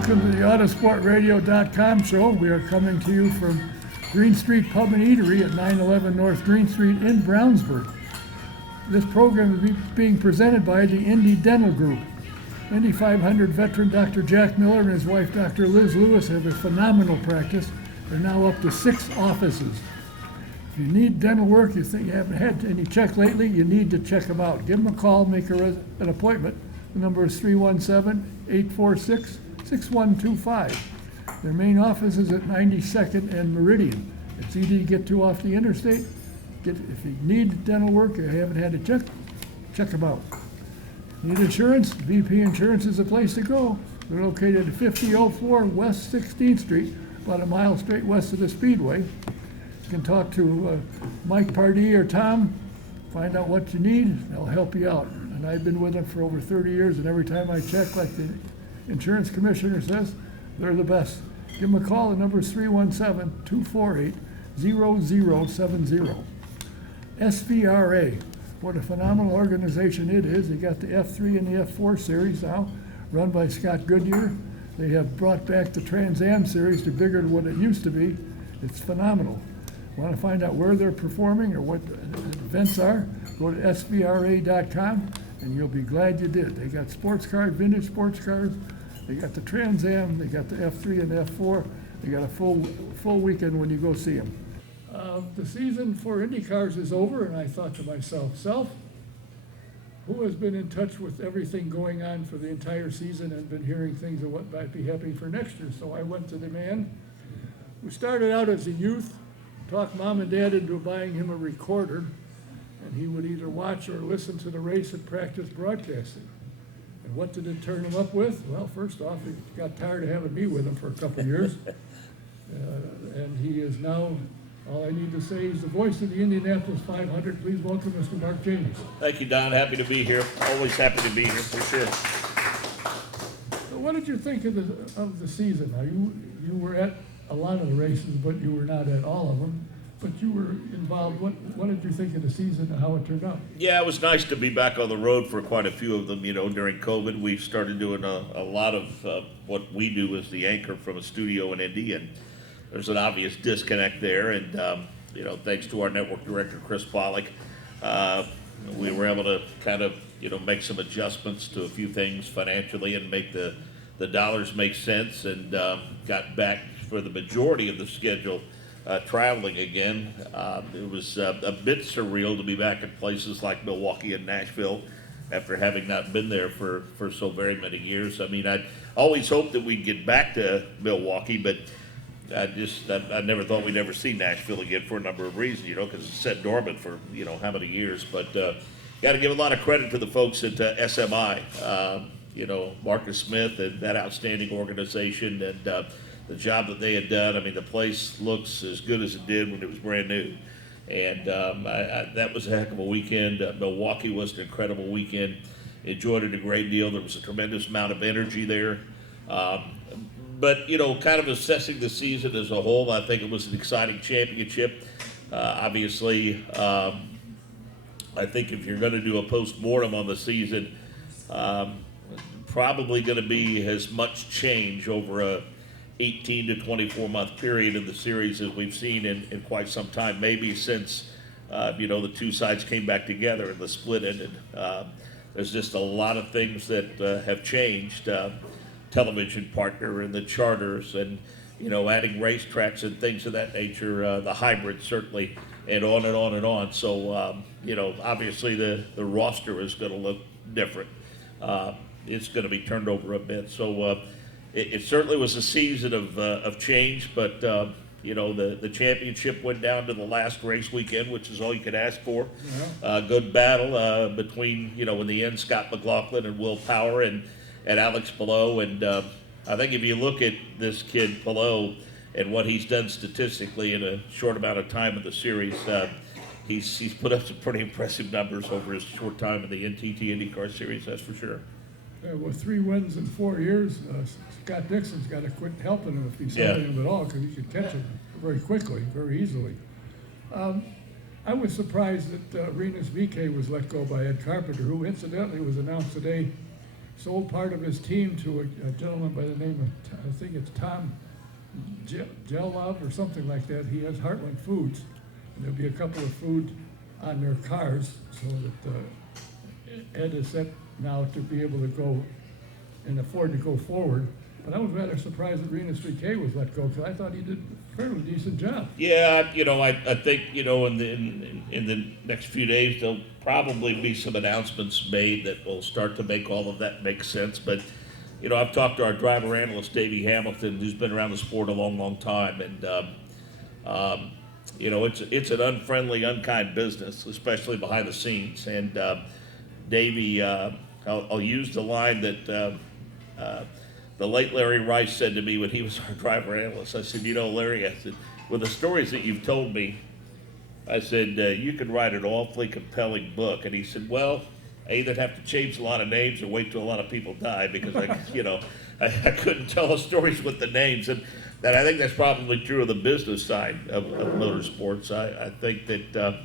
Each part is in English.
Welcome to the Autosportradio.com show. We are coming to you from Green Street Pub and Eatery at 911 North Green Street in Brownsburg. This program is being presented by the Indy Dental Group. Indy 500 veteran Dr. Jack Miller and his wife Dr. Liz Lewis have a phenomenal practice. They're now up to 6 offices. If you need dental work, you think you haven't had any check lately, you need to check them out. Give them a call, make an appointment. The number is 317-846-6125. Their main office is at 92nd and Meridian. It's easy to get to off the interstate. If you need dental work or you haven't had a check them out. Need insurance? VP Insurance is the place to go. They're located at 5004 West 16th Street, about a mile straight west of the Speedway. You can talk to Mike Pardee or Tom, find out what you need, they'll help you out. And I've been with them for over 30 years, and every time I check, like the insurance commissioner says, they're the best. Give them a call. The number is 317-248-0070. SVRA, what a phenomenal organization it is. They got the F3 and the F4 series now, run by Scott Goodyear. They have brought back the Trans Am series to bigger than what it used to be. It's phenomenal. Want to find out where they're performing or what the events are? Go to svra.com and you'll be glad you did. They got sports cars, vintage sports cars. They got the Trans Am. They got the F3 and the F4. They got a full weekend when you go see them. The season for Indy cars is over, and I thought to myself, who has been in touch with everything going on for the entire season and been hearing things of what might be happening for next year? So I went to the man who started out as a youth, talked mom and dad into buying him a recorder, and he would either watch or listen to the race and practice broadcasting. And what did it turn him up with? Well, first off, he got tired of having me with him for a couple of years. And he is now, all I need to say, he's the voice of the Indianapolis 500. Please welcome Mr. Mark Jaynes. Thank you, Don. Happy to be here. Always happy to be here, for sure. So what did you think of the season? Now, you were at a lot of the races, but you were not at all of them. But you were involved. What did you think of the season and how it turned out? Yeah, it was nice to be back on the road for quite a few of them. You know, during COVID, we started doing a lot of what we do as the anchor from a studio in Indy, and there's an obvious disconnect there. And, you know, thanks to our network director, Chris Pollock, we were able to kind of, you know, make some adjustments to a few things financially and make the dollars make sense, and got back for the majority of the schedule traveling again. It was a bit surreal to be back in places like Milwaukee and Nashville after having not been there for so very many years. I mean, I always hoped that we'd get back to Milwaukee, but I never thought we'd ever see Nashville again for a number of reasons, you know, because it's set dormant for, you know, how many years. But got to give a lot of credit to the folks at SMI, you know, Marcus Smith and that outstanding organization, and the job that they had done. I mean, the place looks as good as it did when it was brand new. And that was a heck of a weekend. Milwaukee was an incredible weekend. Enjoyed it a great deal. There was a tremendous amount of energy there. But, you know, kind of assessing the season as a whole, I think it was an exciting championship. Obviously, I think if you're going to do a post-mortem on the season, probably going to be as much change over a 18 to 24 month period in the series as we've seen in quite some time, maybe since, you know, the two sides came back together and the split ended. There's just a lot of things that have changed. Television partner and the charters and, you know, adding racetracks and things of that nature, the hybrid certainly, and on and on and on. So, you know, obviously the roster is going to look different. It's going to be turned over a bit. So it certainly was a season of change, but, you know, the championship went down to the last race weekend, which is all you could ask for. Yeah. Good battle between, you know, in the end, Scott McLaughlin and Will Power and Alex Palou. And I think if you look at this kid, Palou, and what he's done statistically in a short amount of time in the series, he's put up some pretty impressive numbers over his short time in the NTT IndyCar Series, that's for sure. With 3 wins in 4 years, Scott Dixon's got to quit helping him if he's helping him at all, because he could catch him very quickly, very easily. I was surprised that Renus VK was let go by Ed Carpenter, who incidentally was announced today sold part of his team to a gentleman by the name of, I think it's Tom Jelov or something like that. He has Heartland Foods, and there'll be a couple of food on their cars, so that Ed is set now to be able to go and afford to go forward. But I was rather surprised that Renus VK was let go, because I thought he did a fairly decent job. Yeah, I think, in the next few days, there'll probably be some announcements made that will start to make all of that make sense. But, I've talked to our driver analyst, Davey Hamilton, who's been around the sport a long, long time. And, it's an unfriendly, unkind business, especially behind the scenes. And Davey, I'll use the line that the late Larry Rice said to me when he was our driver analyst. I said, Larry, I said, with the stories that you've told me, I said, you could write an awfully compelling book. And he said, well, I either have to change a lot of names or wait till a lot of people die, because I couldn't tell the stories with the names. And I think that's probably true of the business side of motorsports. I think that,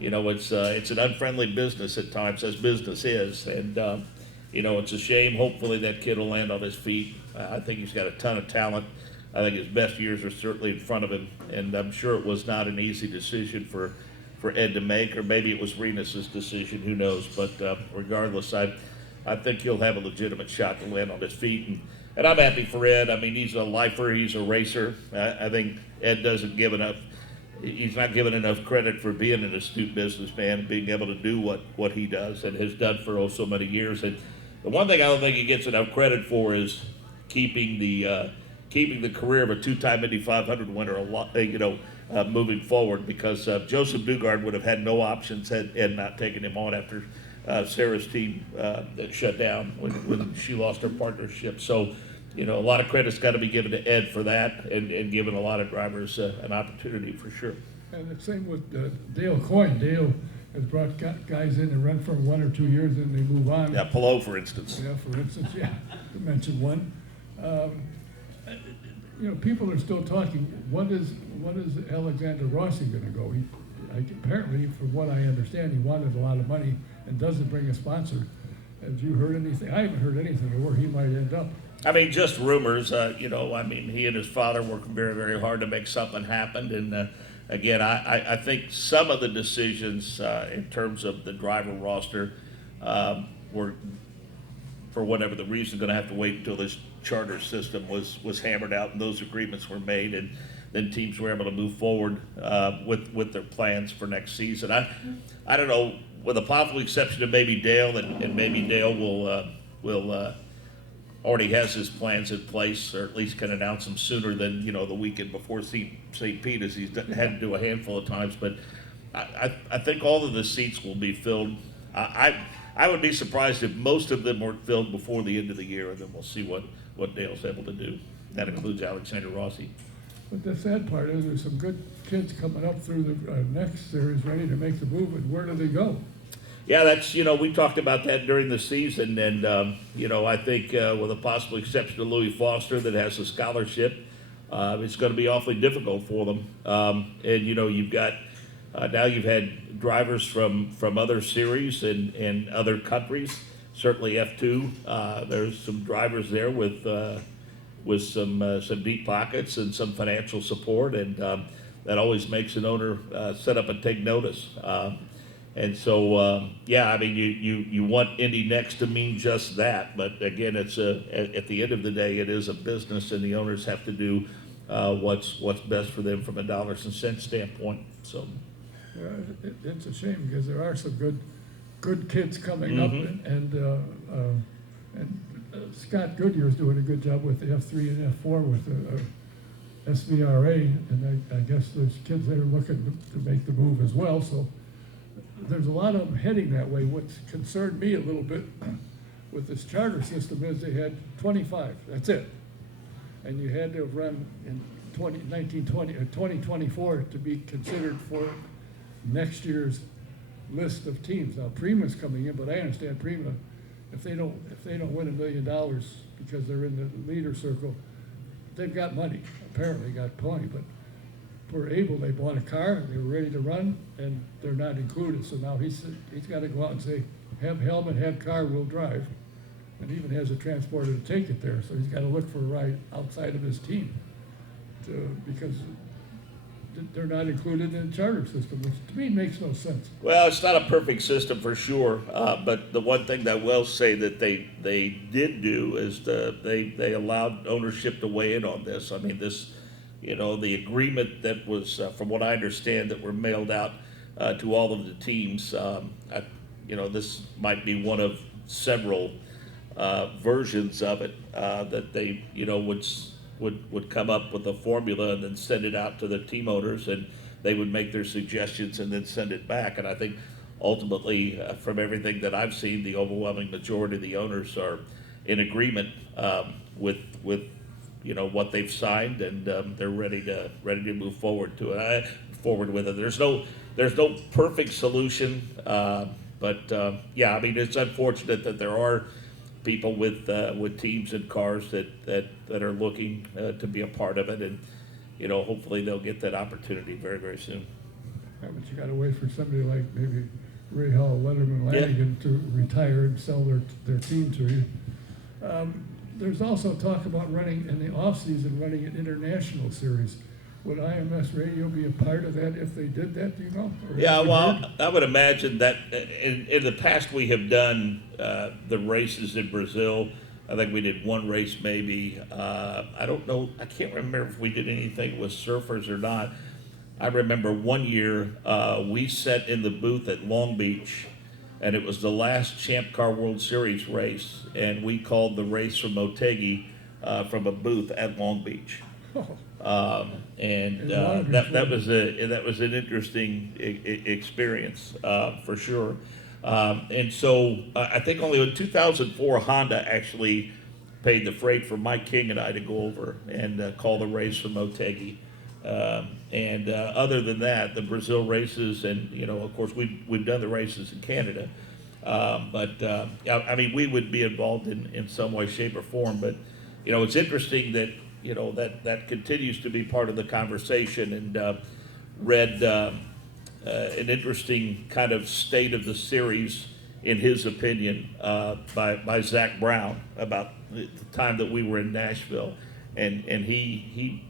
it's an unfriendly business at times, as business is. And, it's a shame. Hopefully that kid will land on his feet. I think he's got a ton of talent. I think his best years are certainly in front of him, and I'm sure it was not an easy decision for Ed to make, or maybe it was Renus's decision, who knows. But regardless, I think he'll have a legitimate shot to land on his feet, and I'm happy for Ed. I mean, he's a lifer, he's a racer. I think Ed doesn't give enough. He's not given enough credit for being an astute businessman, being able to do what he does and has done for so many years. And the one thing I don't think he gets enough credit for is keeping the career of a two-time Indy 500 winner moving forward, because Joseph Dugard would have had no options had Ed not taken him on after Sarah's team that shut down when she lost her partnership. So, a lot of credit's got to be given to Ed for that, and giving a lot of drivers an opportunity for sure. And the same with Dale Coyne. Dale has brought guys in and run for 1 or 2 years, and they move on. Yeah, Pelot, for instance. Yeah, for instance, yeah, to mention one. People are still talking. When is Alexander Rossi going to go? Apparently, from what I understand, he wanted a lot of money and doesn't bring a sponsor. Have you heard anything? I haven't heard anything of where he might end up. I mean, just rumors. He and his father worked very, very hard to make something happen. And again, I think some of the decisions in terms of the driver roster were, for whatever the reason, going to have to wait until this charter system was hammered out and those agreements were made, and then teams were able to move forward with their plans for next season. I don't know, with a possible exception of maybe Dale, and maybe Dale will already has his plans in place, or at least can announce them sooner than the weekend before St. Pete, as he's had to do a handful of times. But I think all of the seats will be filled. I would be surprised if most of them weren't filled before the end of the year, and then we'll see what Dale's able to do. That includes Alexander Rossi. But the sad part is there's some good kids coming up through the next series ready to make the move, and where do they go? Yeah, that's, we talked about that during the season, and, I think with a possible exception of Louis Foster that has a scholarship, it's going to be awfully difficult for them. And, you've got, now you've had drivers from other series and other countries, certainly F2. There's some drivers there with some deep pockets and some financial support, and that always makes an owner sit up and take notice. And so, you want Indy next to mean just that. But again, it's at the end of the day, it is a business, and the owners have to do what's best for them from a dollars and cents standpoint. So, it's a shame, because there are some good kids coming up, and Scott Goodyear is doing a good job with the F3 and F4 with the SVRA, and I guess there's kids that are looking to make the move as well. So there's a lot of them heading that way. What's concerned me a little bit with this charter system is they had 25, that's it. And you had to have run in 2024 to be considered for next year's list of teams. Now Prima's coming in, but I understand Prima, if they don't win $1 million because they're in the leader circle, they've got money, apparently got plenty, but for Abel, they bought a car, and they were ready to run, and they're not included. So now he's got to go out and say, have helmet, have car, we'll drive. and even has a transporter to take it there, so he's gotta look for a ride outside of his team because they're not included in the charter system, which to me makes no sense. Well, it's not a perfect system for sure, but the one thing that I will say that they did do is they allowed ownership to weigh in on this. I mean, this, the agreement that was, from what I understand, that were mailed out to all of the teams. This might be one of several versions of it that they, would come up with a formula and then send it out to the team owners, and they would make their suggestions and then send it back. And I think ultimately, from everything that I've seen, the overwhelming majority of the owners are in agreement with what they've signed, and they're ready to move forward with it. There's no perfect solution, but yeah, I mean, it's unfortunate that there are people with teams and cars that are looking to be a part of it, and hopefully they'll get that opportunity very, very soon. Yeah, but you gotta wait for somebody like maybe Ray Hall, Letterman, Lanigan to retire and sell their team to you. There's also talk about running in the off-season, running an international series. Would IMS Radio be a part of that if they did that, do you know? Yeah, well, I would imagine that in the past we have done the races in Brazil. I think we did one race maybe. I don't know, I can't remember if we did anything with surfers or not. I remember one year we sat in the booth at Long Beach, and it was the last Champ Car World Series race, and we called the race from Motegi from a booth at Long Beach. That was an interesting experience for sure. And so I think only in 2004 Honda actually paid the freight for Mike King and I to go over and call the race from Motegi. Other than that, the Brazil races, and of course we've done the races in Canada. I mean, we would be involved in some way, shape, or form. But it's interesting that that continues to be part of the conversation, and read an interesting kind of state of the series, in his opinion, by Zach Brown about the time that we were in Nashville, and he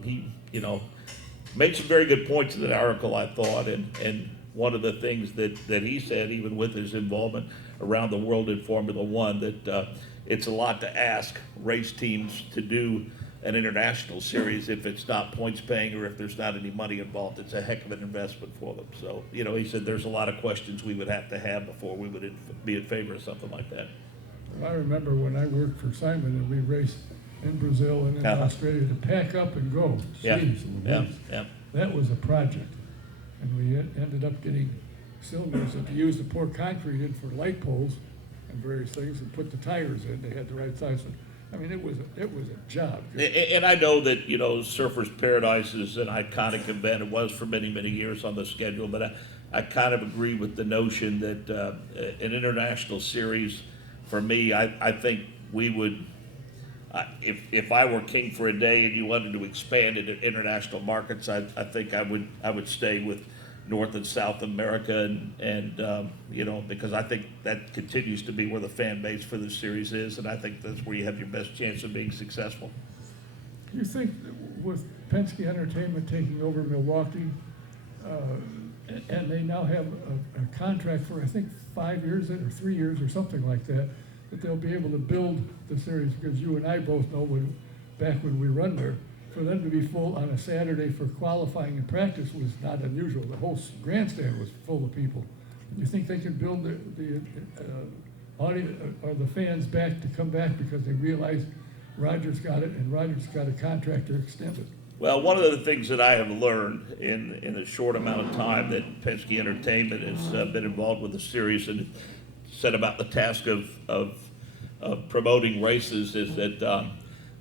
made some very good points in that article, I thought, and one of the things that he said, even with his involvement around the world in Formula One, that it's a lot to ask race teams to do an international series if it's not points paying or if there's not any money involved. It's a heck of an investment for them. So, he said there's a lot of questions we would have to have before we would be in favor of something like that. I remember when I worked for Simon and we raced in Brazil and in Australia to pack up and go. Yeah. That was a project. And we ended up getting cylinders that they used to pour concrete in for light poles and various things and put the tires in. They had the right size. I mean, it was a job. And I know that, Surfers Paradise is an iconic event. It was for many, many years on the schedule, but I kind of agree with the notion that an international series, for me, I think we would, if I were king for a day and you wanted to expand into international markets, I think I would stay with North and South America, and because I think that continues to be where the fan base for the series is, and I think that's where you have your best chance of being successful. Do you think with Penske Entertainment taking over Milwaukee, and they now have a contract for, I think, 5 years or 3 years or something like that they'll be able to build the series? Because you and I both know back when we run there, for them to be full on a Saturday for qualifying and practice was not unusual. The whole grandstand was full of people. Do you think they could build the audience or the fans back to come back because they realize Rogers got it and Rogers got a contract to extend it? Well, one of the things that I have learned in the short amount of time that Penske Entertainment has been involved with the series and set about the task of promoting races is that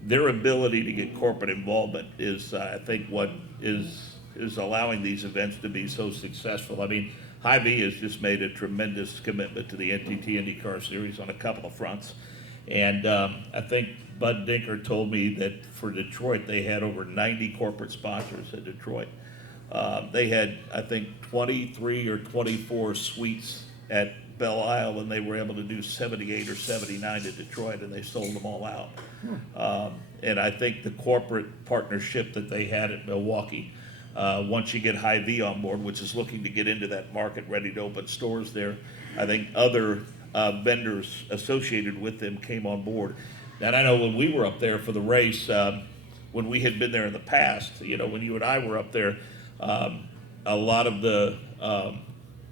their ability to get corporate involvement is, I think, what is allowing these events to be so successful. I mean, Hy-Vee has just made a tremendous commitment to the NTT IndyCar Series on a couple of fronts. And I think Bud Dinker told me that for Detroit, they had over 90 corporate sponsors in Detroit. They had, I think, 23 or 24 suites at Belle Isle, and they were able to do 78 or 79 to Detroit, and they sold them all out. And I think the corporate partnership that they had at Milwaukee, once you get Hy-Vee on board, which is looking to get into that market, ready to open stores there, I think other vendors associated with them came on board. And I know when we were up there for the race, when we had been there in the past, you know, when you and I were up there, a lot of the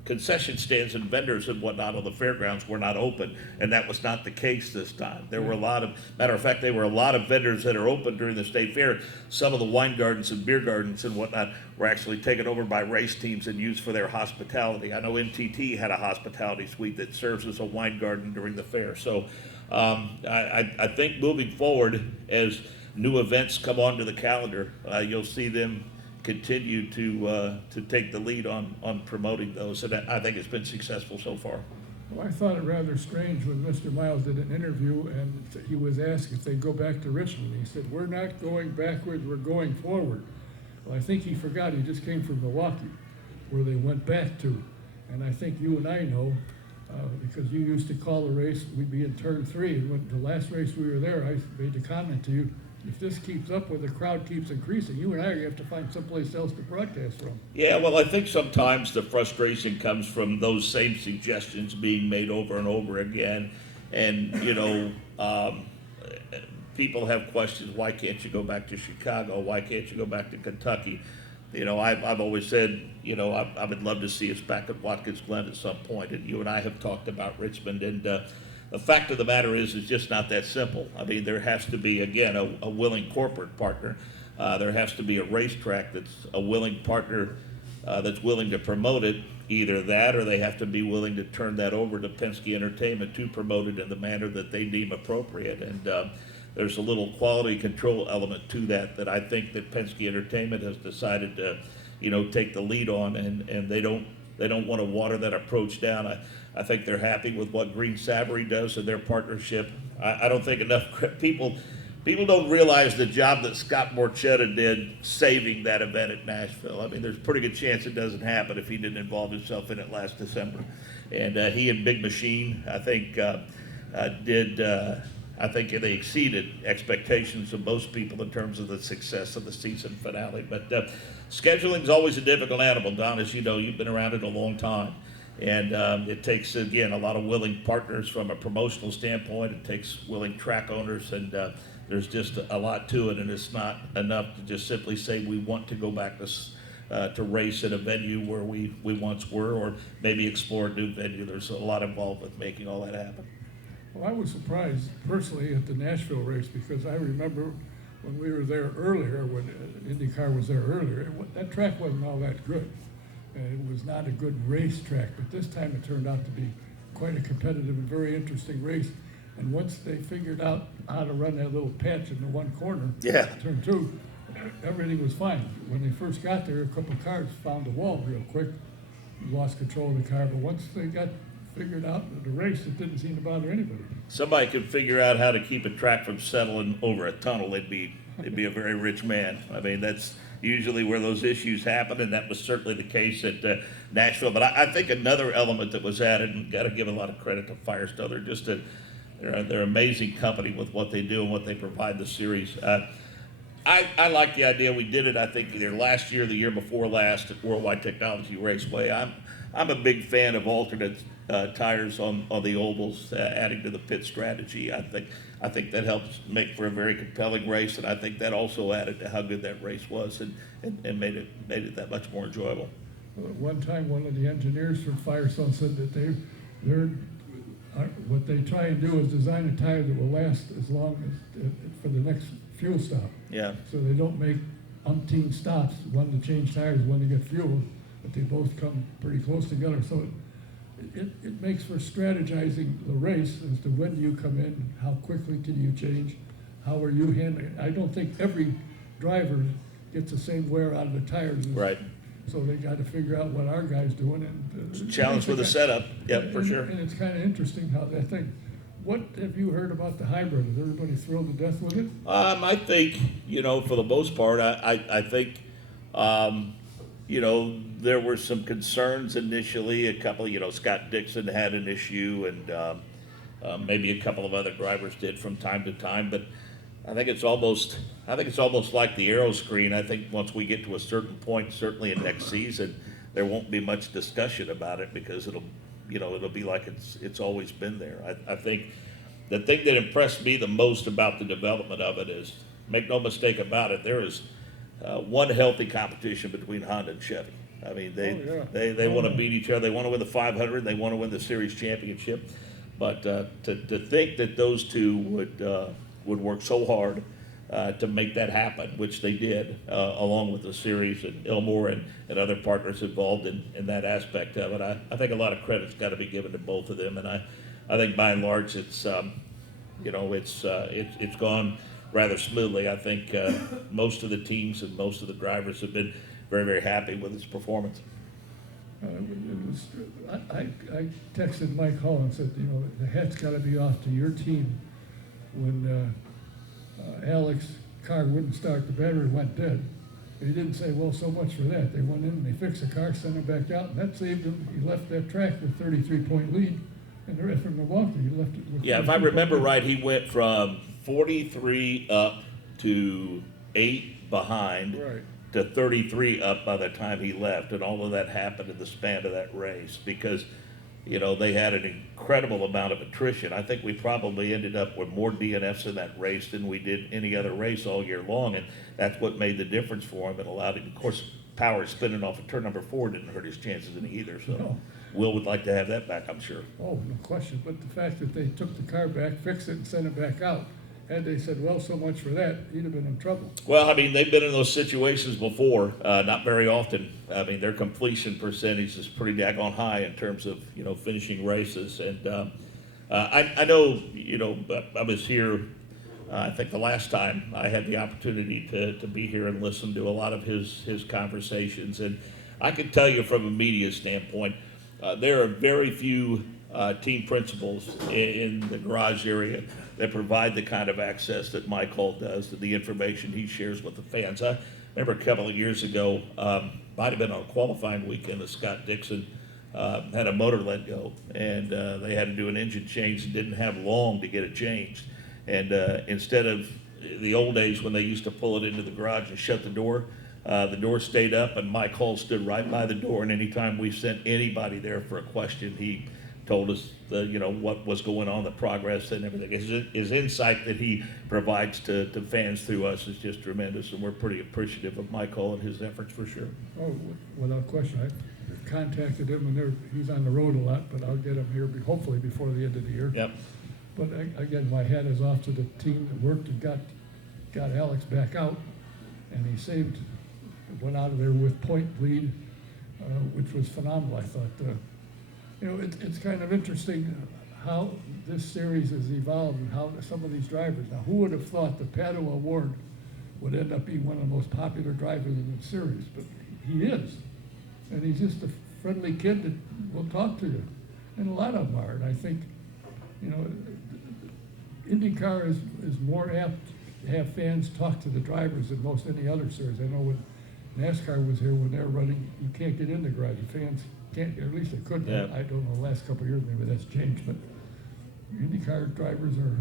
concession stands and vendors and whatnot on the fairgrounds were not open, and that was not the case this time. There were a lot of, matter of fact, there were a lot of vendors that are open during the state fair. Some of the wine gardens and beer gardens and whatnot were actually taken over by race teams and used for their hospitality. I know MTT had a hospitality suite that serves as a wine garden during the fair. So I think moving forward, as new events come onto the calendar, you'll see them continue to take the lead on promoting those, and I think it's been successful so far. Well, I thought it rather strange when Mr. Miles did an interview and he was asked if they'd go back to Richmond. He said, "We're not going backwards, we're going forward." Well, I think he forgot he just came from Milwaukee, where they went back to. And I think you and I know, because you used to call a race, we'd be in turn 3, and when the last race we were there, I made the comment to you, if this keeps up where the crowd keeps increasing, you and I have to find someplace else to broadcast from. Yeah, well, I think sometimes the frustration comes from those same suggestions being made over and over again. And, you know, people have questions, why can't you go back to Chicago? Why can't you go back to Kentucky? You know, I've always said, you know, I would love to see us back at Watkins Glen at some point. And you and I have talked about Richmond, and the fact of the matter is, it's just not that simple. I mean, there has to be, again, a willing corporate partner. There has to be a racetrack that's a willing partner that's willing to promote it. Either that, or they have to be willing to turn that over to Penske Entertainment to promote it in the manner that they deem appropriate. And there's a little quality control element to that I think that Penske Entertainment has decided to, you know, take the lead on, and they don't want to water that approach down. I think they're happy with what Green Savory does in their partnership. I don't think enough people don't realize the job that Scott Borchetta did saving that event at Nashville. I mean, there's a pretty good chance it doesn't happen if he didn't involve himself in it last December. And he and Big Machine, I think, I think they exceeded expectations of most people in terms of the success of the season finale. But scheduling is always a difficult animal, Don. As you know, you've been around it a long time. And it takes, again, a lot of willing partners from a promotional standpoint. It takes willing track owners, and there's just a lot to it. And it's not enough to just simply say we want to go back to race at a venue where we once were, or maybe explore a new venue. There's a lot involved with making all that happen. Well, I was surprised personally at the Nashville race, because I remember when we were there earlier, when IndyCar was there earlier, that track wasn't all that good. It was not a good racetrack, but this time it turned out to be quite a competitive and very interesting race. And once they figured out how to run that little patch in the one corner, Yeah. turn 2, everything was fine. When they first got there, a couple of cars found the wall real quick, lost control of the car, but once they got figured out the race, it didn't seem to bother anybody. Somebody could figure out how to keep a track from settling over a tunnel, they'd be a very rich man. I mean, that's usually where those issues happen, and that was certainly the case at Nashville. But I think another element that was added, and got to give a lot of credit to Firestone, they're an amazing company with what they do and what they provide the series. I like the idea. We did it, I think, either last year or the year before last at Worldwide Technology Raceway. I'm a big fan of alternate tires on the ovals, adding to the pit strategy. I think that helps make for a very compelling race, and I think that also added to how good that race was, and made it that much more enjoyable. Well, at one time, one of the engineers from Firestone said that what they try and do is design a tire that will last as long as for the next fuel stop. Yeah. So they don't make umpteen stops, one to change tires, one to get fuel, but they both come pretty close together. So it makes for strategizing the race as to when do you come in, how quickly can you change, how are you handling it. I don't think every driver gets the same wear out of the tires. Right. So they got to figure out what our guy's doing. And It's a challenge with the setup. Yep, for sure. And it's kind of interesting how that thing. What have you heard about the hybrid? Is everybody thrilled to death with it? I think, for the most part, I think there were some concerns initially. A couple, Scott Dixon had an issue, and maybe a couple of other drivers did from time to time. But I think it's almost like the aero screen. I think once we get to a certain point, certainly in next season, there won't be much discussion about it because it'll be like it's always been there. I think the thing that impressed me the most about the development of it is, make no mistake about it, there is one healthy competition between Honda and Chevy. I mean, they want to beat each other. They want to win the 500. They want to win the series championship. But to think that those two would work so hard to make that happen, which they did, along with the series and Elmore and other partners involved in that aspect of it, I think a lot of credit's got to be given to both of them. And I think by and large it's gone rather smoothly. I think most of the teams and most of the drivers have been very, very happy with its performance. I texted Mike Hall and said, the hat's got to be off to your team when Alex's car wouldn't start, the battery went dead. But he didn't say, well, so much for that. They went in and they fixed the car, sent it back out, and that saved him. He left that track with a 33-point lead. And the rest from Milwaukee, he left it with. Yeah, if I remember right, he went from 43 up to 8 behind. Right. To 33 up by the time he left, and all of that happened in the span of that race because, they had an incredible amount of attrition. I think we probably ended up with more DNFs in that race than we did any other race all year long, and that's what made the difference for him and allowed him. Of course, power spinning off of turn number 4 didn't hurt his chances any either, so No. Will would like to have that back, I'm sure. Oh, no question, but the fact that they took the car back, fixed it, and sent it back out, had they said, well, so much for that, he'd have been in trouble. Well, I mean, they've been in those situations before, not very often. I mean, their completion percentage is pretty daggone high in terms of, finishing races. And I know, I was here, I think the last time I had the opportunity to be here and listen to a lot of his conversations. And I can tell you from a media standpoint, there are very few team principals in the garage area that provide the kind of access that Mike Hall does to the information he shares with the fans. I remember a couple of years ago, might have been on a qualifying weekend, that Scott Dixon had a motor let go, and they had to do an engine change and didn't have long to get it changed. And instead of the old days when they used to pull it into the garage and shut the door stayed up, and Mike Hall stood right by the door, and anytime we sent anybody there for a question, he told us what was going on, the progress and everything. His insight that he provides to fans through us is just tremendous, and we're pretty appreciative of Mike Hall and his efforts for sure. Oh, without question. I contacted him, and he's on the road a lot, but I'll get him here hopefully before the end of the year. Yep. But again, my hat is off to the team that worked and got Alex back out, and he went out of there with point lead, which was phenomenal, I thought. It's kind of interesting how this series has evolved and how some of these drivers. Now, who would have thought the Pato Award would end up being one of the most popular drivers in the series? But he is. And he's just a friendly kid that will talk to you. And a lot of them are. And I think, IndyCar is more apt to have fans talk to the drivers than most any other series. I know when NASCAR was here, when they're running, you can't get in the garage. The fans can't, or at least they couldn't. Yeah. I don't know, the last couple of years, maybe that's changed, but IndyCar drivers are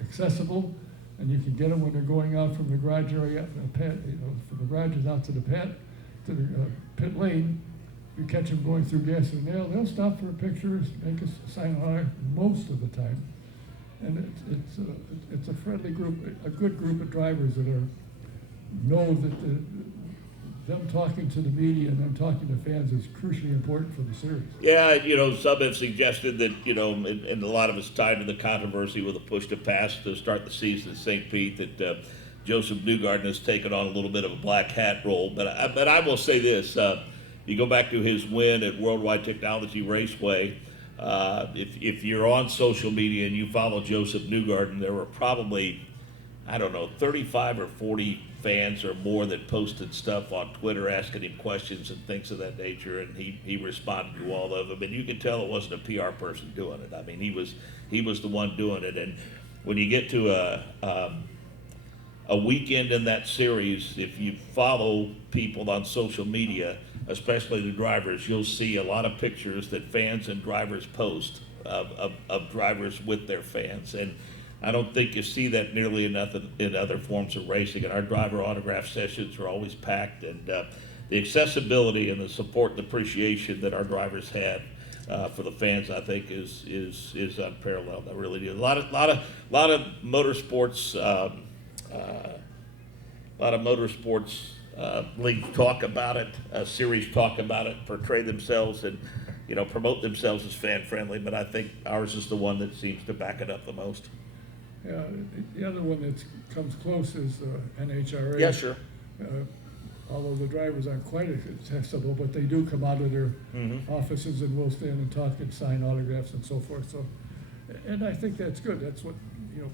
accessible, and you can get them when they're going out from the garage area, from the garages out to the pit lane. You catch them going through gas and they'll stop for pictures, make a sign on it most of the time. And it's a friendly group, a good group of drivers that know that them talking to the media and them talking to fans is crucially important for the series. Yeah, some have suggested that, and a lot of it's tied to the controversy with the push to pass to start the season at St. Pete, that Joseph Newgarden has taken on a little bit of a black hat role. But I will say this, you go back to his win at Worldwide Technology Raceway, if you're on social media and you follow Joseph Newgarden, there were probably, 35 or 40 fans or more that posted stuff on Twitter asking him questions and things of that nature, and he responded to all of them. And you could tell it wasn't a PR person doing it. I mean, he was the one doing it. And when you get to a weekend in that series, if you follow people on social media, especially the drivers, you'll see a lot of pictures that fans and drivers post of drivers with their fans. And I don't think you see that nearly enough in other forms of racing. And our driver autograph sessions are always packed. And the accessibility and the support and appreciation that our drivers have for the fans, I think, is unparalleled. I really do. A lot of motorsports, leagues talk about it, series talk about it, portray themselves, and promote themselves as fan friendly. But I think ours is the one that seems to back it up the most. Yeah, the other one that comes close is NHRA. Yeah, sure. Although the drivers aren't quite accessible, but they do come out of their offices and will stand and talk and sign autographs and so forth. So, and I think that's good. That's what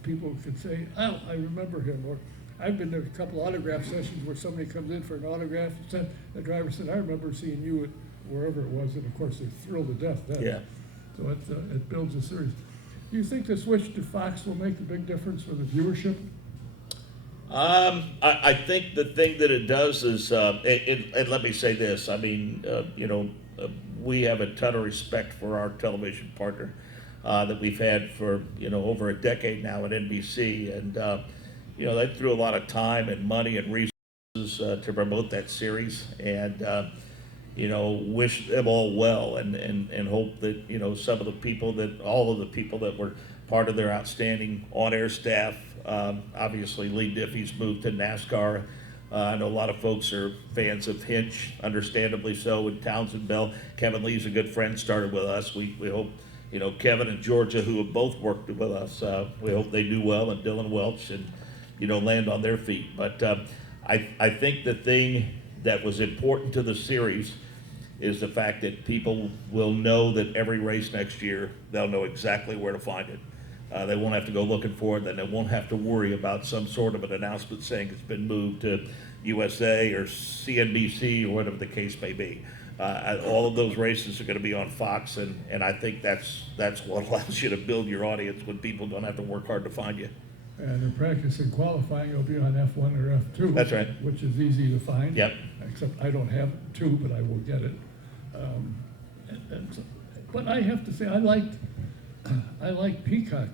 people could say. Oh, I remember him. Or I've been to a couple autograph sessions where somebody comes in for an autograph and said, the driver said, "I remember seeing you at wherever it was," and of course they're thrilled to death then. Yeah. So it builds a series. Do you think the switch to Fox will make a big difference for the viewership? I think the thing that it does is, and let me say this, I mean, we have a ton of respect for our television partner that we've had for, over a decade now at NBC. And, they threw a lot of time and money and resources to promote that series. And, wish them all well and hope that, all of the people that were part of their outstanding on-air staff. Obviously, Lee Diffie's moved to NASCAR. I know a lot of folks are fans of Hinch, understandably so, and Townsend Bell. Kevin Lee's a good friend, started with us. We hope, Kevin and Georgia, who have both worked with us, we hope they do well, and Dylan Welch, and, land on their feet. But I think the thing that was important to the series is the fact that people will know that every race next year, they'll know exactly where to find it. They won't have to go looking for it, and they won't have to worry about some sort of an announcement saying it's been moved to USA or CNBC or whatever the case may be. All of those races are going to be on Fox, and I think that's what allows you to build your audience when people don't have to work hard to find you. And in practice and qualifying, you'll be on F1 or F2. That's right. Which is easy to find. Yep. Except I don't have two, but I will get it. But I have to say, I liked Peacock.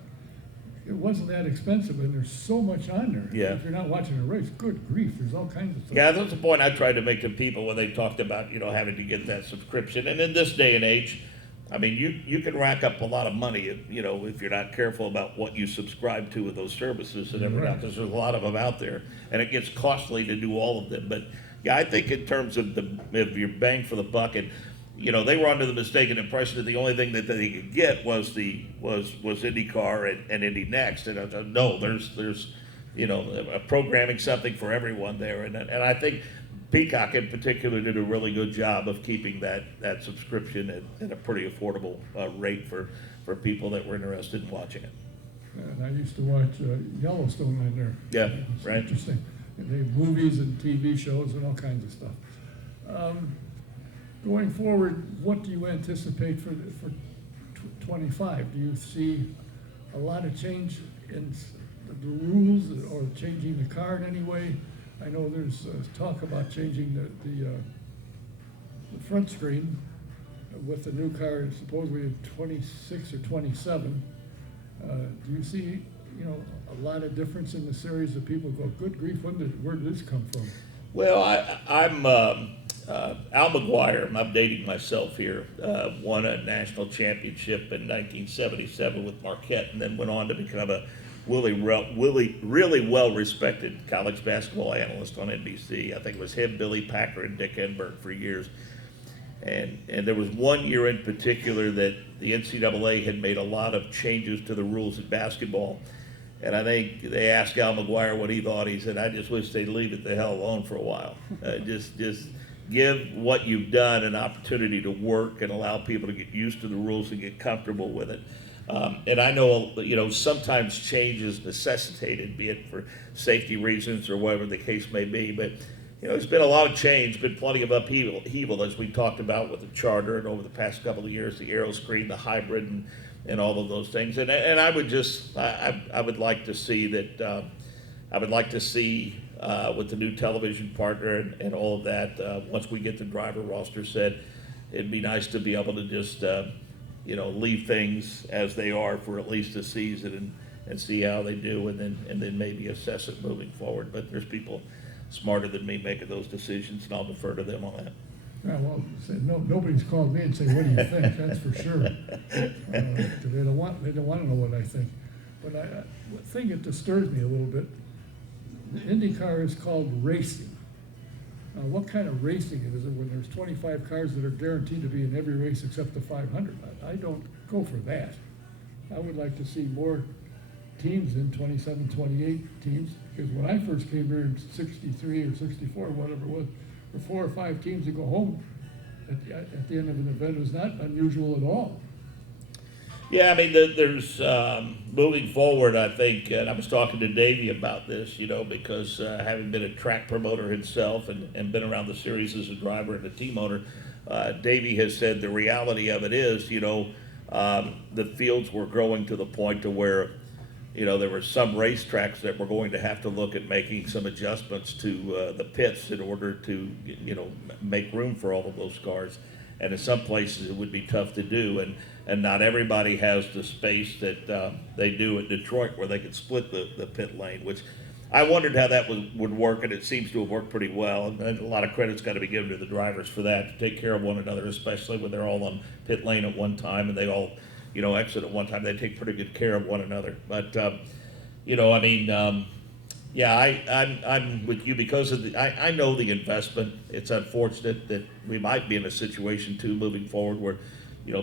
It wasn't that expensive, and there's so much on there. Yeah. If you're not watching a race, good grief, there's all kinds of stuff. Yeah, that's the point I tried to make to people when they talked about, having to get that subscription. And in this day and age, I mean, you can rack up a lot of money, if you're not careful about what you subscribe to with those services and everything else, because there's a lot of them out there, and it gets costly to do all of them. But yeah, I think in terms of your bang for the buck, and they were under the mistaken impression that the only thing that they could get was IndyCar and Indy Next. And I thought, no, there's programming something for everyone there. And I think Peacock in particular did a really good job of keeping that subscription at a pretty affordable rate for people that were interested in watching it. And I used to watch Yellowstone on there. Yeah, right. Interesting. And they have movies and TV shows and all kinds of stuff. Going forward, what do you anticipate for 25? Do you see a lot of change in the rules or changing the car in any way? I know there's talk about changing the front screen with the new car supposedly in 26 or 27. Do you see a lot of difference in the series that people go, good grief, where did this come from? Well, I'm Al McGuire, I'm updating myself here, won a national championship in 1977 with Marquette, and then went on to become a really well-respected college basketball analyst on NBC. I think it was him, Billy Packer, and Dick Enberg for years. And there was one year in particular that the NCAA had made a lot of changes to the rules of basketball. And I think they asked Al McGuire what he thought. He said, "I just wish they'd leave it the hell alone for a while. Just give what you've done an opportunity to work and allow people to get used to the rules and get comfortable with it." And I know, sometimes change is necessitated, be it for safety reasons or whatever the case may be. But, there's been a lot of change, been plenty of upheaval as we talked about with the charter and over the past couple of years, the aero screen, the hybrid, and all of those things. And I would just, I would like to see that, I would like to see with the new television partner and all of that. Once we get the driver roster set, it'd be nice to be able to just, leave things as they are for at least a season and see how they do, and then maybe assess it moving forward. But there's people smarter than me making those decisions, and I'll defer to them on that. Yeah, well, nobody's called me and said, what do you think? That's for sure. They don't want to know what I think. But the thing that disturbs me a little bit, the IndyCar is called racing. Now, what kind of racing is it when there's 25 cars that are guaranteed to be in every race except the 500? I don't go for that. I would like to see more teams in 27, 28 teams, because when I first came here in 63 or 64, whatever it was, for 4 or 5 teams to go home at the end of an event was not unusual at all. Yeah, I mean, there's moving forward, I think, and I was talking to Davey about this, because having been a track promoter himself and been around the series as a driver and a team owner, Davey has said the reality of it is, the fields were growing to the point to where, there were some racetracks that were going to have to look at making some adjustments to the pits in order to, make room for all of those cars. And in some places it would be tough to do, and not everybody has the space that they do at Detroit, where they could split the pit lane, which I wondered how that would work, and it seems to have worked pretty well. And a lot of credit's got to be given to the drivers for that, to take care of one another, especially when they're all on pit lane at one time and they all, exit at one time. They take pretty good care of one another. But yeah, I'm with you because of I know the investment. It's unfortunate that we might be in a situation too moving forward where,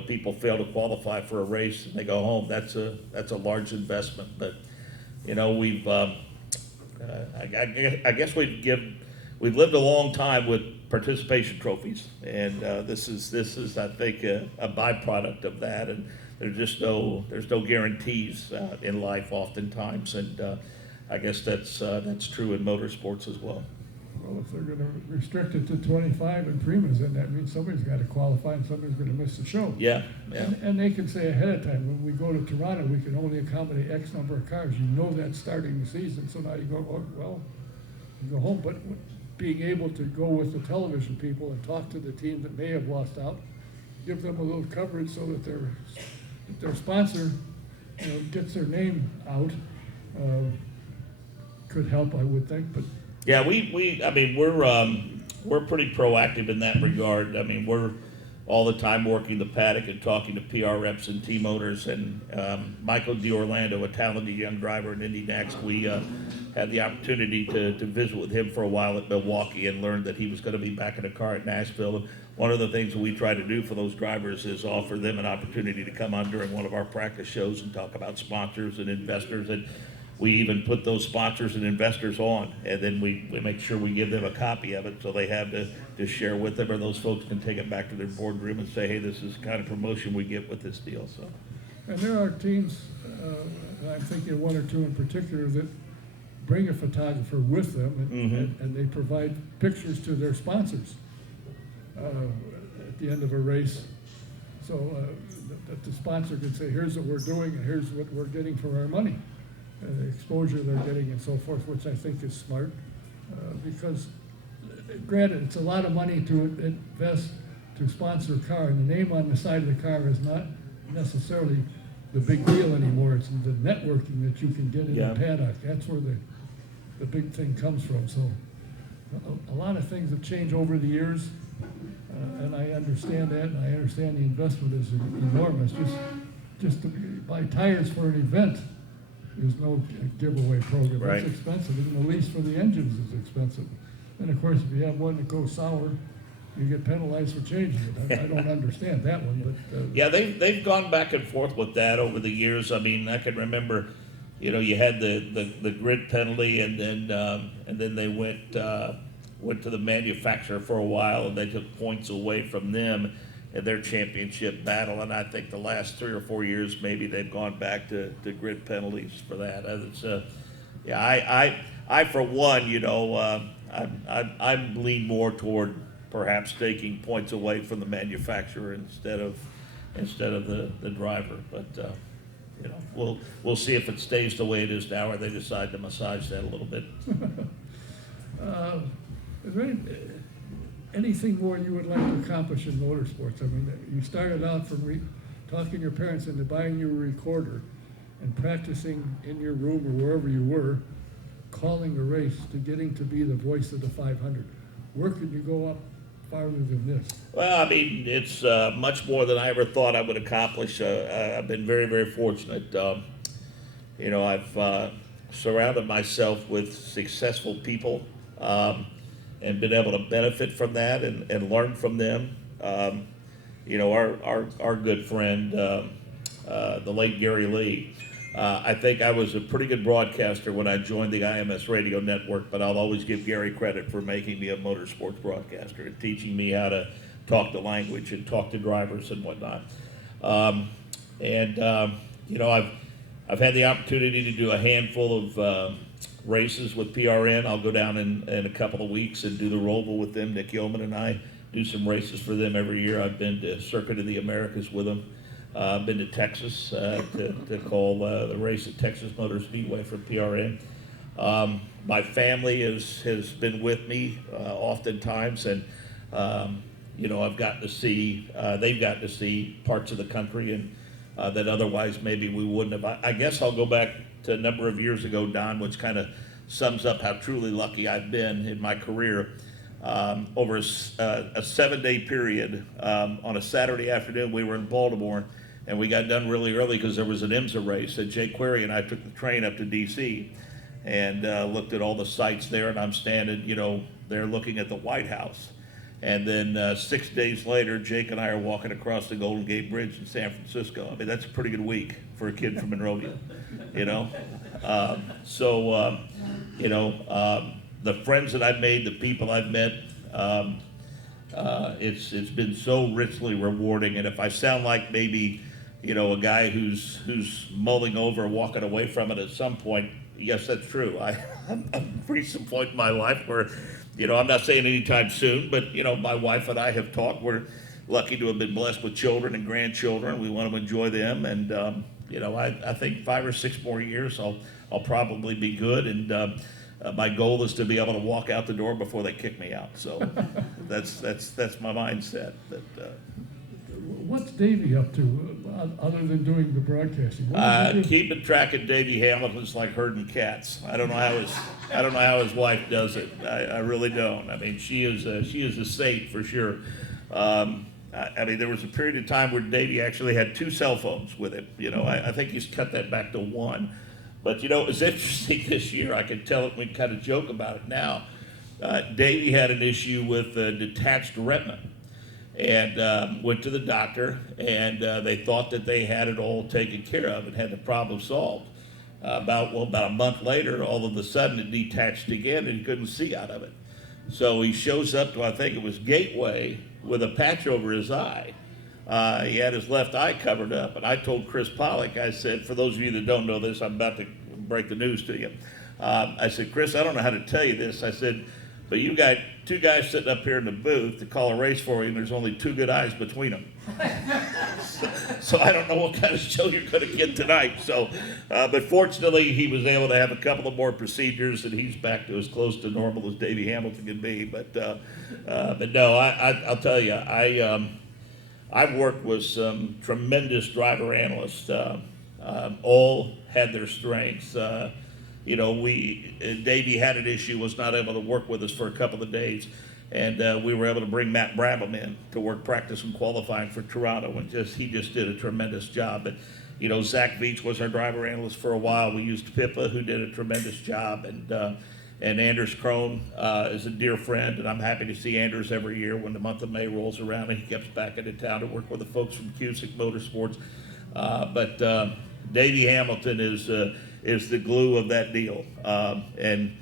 people fail to qualify for a race and they go home. That's a large investment. But, we've I guess we've lived a long time with participation trophies, and this is I think a byproduct of that. And there's no guarantees in life oftentimes, and I guess that's true in motorsports as well. Well, if they're going to restrict it to 25 and Primas, then that means somebody's got to qualify and somebody's going to miss the show. Yeah. And they can say ahead of time, when we go to Toronto, we can only accommodate X number of cars. That's starting the season, so now you go, oh, well, you go home. But being able to go with the television people and talk to the team that may have lost out, give them a little coverage so that their sponsor, gets their name out, could help, I would think. But yeah, we're pretty proactive in that regard. I mean, we're all the time working the paddock and talking to PR reps and team owners. And Michael D'Orlando, a talented young driver in Indy next, we had the opportunity to visit with him for a while at Milwaukee and learned that he was going to be back in a car at Nashville. And one of the things that we try to do for those drivers is offer them an opportunity to come on during one of our practice shows and talk about sponsors and investors. And we even put those sponsors and investors on, and then we make sure we give them a copy of it so they have to share with them, or those folks can take it back to their boardroom and say, hey, this is the kind of promotion we get with this deal. So, and there are teams, I'm thinking of one or two in particular, that bring a photographer with them, and they provide pictures to their sponsors at the end of a race, so that the sponsor can say, here's what we're doing and here's what we're getting for our money. The exposure they're getting and so forth, which I think is smart, because granted, it's a lot of money to invest to sponsor a car, and the name on the side of the car is not necessarily the big deal anymore. It's the networking that you can get in the paddock. That's where the big thing comes from. So a lot of things have changed over the years, and I understand that, and I understand the investment is enormous. Just to buy tires for an event, there's no giveaway program. Right. It's expensive, and the lease for the engines is expensive. And of course, if you have one that goes sour, you get penalized for changing it. I don't understand that one, but yeah, they've gone back and forth with that over the years. I mean, I can remember, you had the grid penalty, and then they went to the manufacturer for a while, and they took points away from them in their championship battle. And I think the last 3 or 4 years, maybe they've gone back to grid penalties for that. It's, I for one, I lean more toward perhaps taking points away from the manufacturer instead of the driver. But we'll see if it stays the way it is now, or they decide to massage that a little bit. Is there anything more you would like to accomplish in motorsports? I mean, you started out from talking your parents into buying you a recorder and practicing in your room or wherever you were, calling a race to getting to be the voice of the 500. Where could you go up farther than this? Well, I mean, it's much more than I ever thought I would accomplish. I've been very, very fortunate. I've surrounded myself with successful people and been able to benefit from that and learn from them. Our good friend, the late Gary Lee, I think I was a pretty good broadcaster when I joined the IMS radio network, but I'll always give Gary credit for making me a motorsports broadcaster and teaching me how to talk the language and talk to drivers and whatnot. I've had the opportunity to do a handful of races with PRN. I'll go down in a couple of weeks and do the Roval with them. Nick Yeoman and I do some races for them every year. I've been to Circuit of the Americas with them. I've been to Texas to call the race at Texas Motor Speedway for PRN. My family has been with me oftentimes, and I've gotten to see, they've gotten to see parts of the country and that otherwise maybe we wouldn't have. I guess I'll go back to a number of years ago, Don, which kind of sums up how truly lucky I've been in my career. Over a 7-day period, on a Saturday afternoon, we were in Baltimore, and we got done really early because there was an IMSA race. And Jay Query and I took the train up to D.C. and looked at all the sites there, and I'm standing, there looking at the White House. And then 6 days later, Jake and I are walking across the Golden Gate Bridge in San Francisco. I mean, that's a pretty good week for a kid from Monrovia, the friends that I've made, the people I've met, it's been so richly rewarding. And if I sound like maybe, a guy who's mulling over, walking away from it at some point, yes, that's true. I'm reached some point in my life where, I'm not saying anytime soon, but, my wife and I have talked. We're lucky to have been blessed with children and grandchildren. We want to enjoy them. And, I think 5 or 6 more years, I'll probably be good. And my goal is to be able to walk out the door before they kick me out. So that's my mindset. What's Davey up to other than doing the broadcasting? What does he do? Keeping track of Davey Hamilton's like herding cats. I don't know how his wife does it. I really don't. I mean, she is a saint for sure. There was a period of time where Davey actually had 2 cell phones with him. I think he's cut that back to 1. But it was interesting this year. I can tell it. We kind of joke about it now. Davey had an issue with detached retina, and went to the doctor, and they thought that they had it all taken care of and had the problem solved. About a month later, all of a sudden it detached again, and he couldn't see out of it. So he shows up to, I think it was Gateway, with a patch over his eye. He had his left eye covered up, and I told Chris Pollock, I said, for those of you that don't know this, I'm about to break the news to you. I said, Chris, I don't know how to tell you this. I said, but you got 2 guys sitting up here in the booth to call a race for you, and there's only 2 good eyes between them. So I don't know what kind of show you're going to get tonight. So, but fortunately, he was able to have a couple of more procedures, and he's back to as close to normal as Davey Hamilton can be. But no, I'll tell you, I've worked with some tremendous driver analysts. All had their strengths. Davey had an issue, was not able to work with us for a couple of days, and we were able to bring Matt Brabham in to work practice and qualifying for Toronto, and he just did a tremendous job. But Zach Veach was our driver analyst for a while. We used Pippa, who did a tremendous job, and Anders Krohn is a dear friend, and I'm happy to see Anders every year when the month of May rolls around and he comes back into town to work with the folks from Cusick Motorsports. But Davey Hamilton is the glue of that deal, and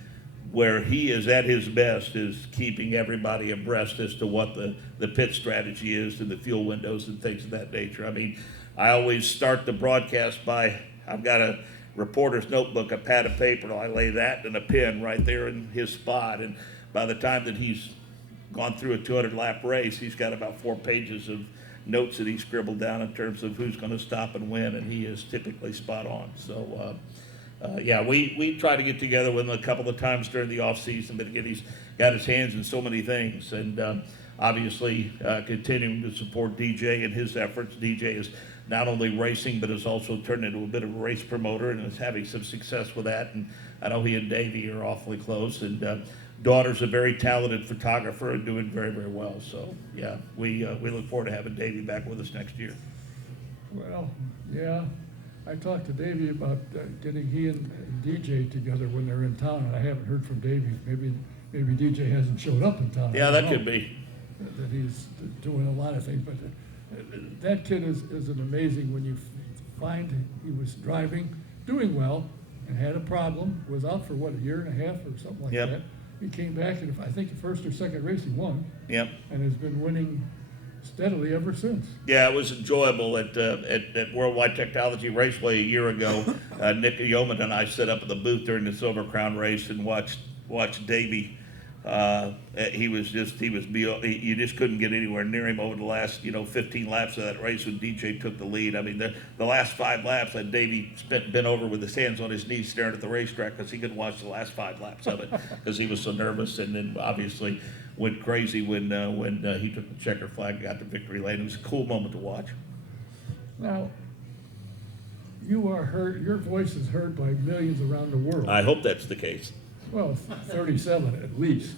where he is at his best is keeping everybody abreast as to what the pit strategy is and the fuel windows and things of that nature. I mean, I always start the broadcast by, I've got a reporter's notebook, a pad of paper, and I lay that and a pen right there in his spot, and by the time that he's gone through a 200-lap race, he's got about 4 pages of notes that he scribbled down in terms of who's going to stop and win, and he is typically spot on. So yeah, we try to get together with him a couple of times during the off season, but again, he's got his hands in so many things, and obviously continuing to support DJ and his efforts. DJ is not only racing, but has also turned into a bit of a race promoter and is having some success with that. And I know he and Davey are awfully close. And daughter's a very talented photographer and doing very, very well. So yeah, we look forward to having Davey back with us next year. Well, yeah, I talked to Davey about getting he and DJ together when they're in town, and I haven't heard from Davey. Maybe DJ hasn't showed up in town. Yeah, that could be. That he's doing a lot of things, but that kid is an amazing. When you find he was driving, doing well, and had a problem, was out for what, a year and a half or something like Yep. that. He came back, and I think the first or second race he won. Yep. And has been winning steadily ever since. Yeah, it was enjoyable at Worldwide Technology Raceway a year ago. Nick Yeoman and I set up at the booth during the Silver Crown race and watched Davey. You just couldn't get anywhere near him over the last 15 laps of that race when DJ took the lead. I mean, the last 5 laps that Davey bent over with his hands on his knees staring at the racetrack because he couldn't watch the last 5 laps of it because he was so nervous, and then obviously went crazy when he took the checker flag and got to victory lane. It was a cool moment to watch. Now, you are heard. Your voice is heard by millions around the world. I hope that's the case. Well, 37 at least.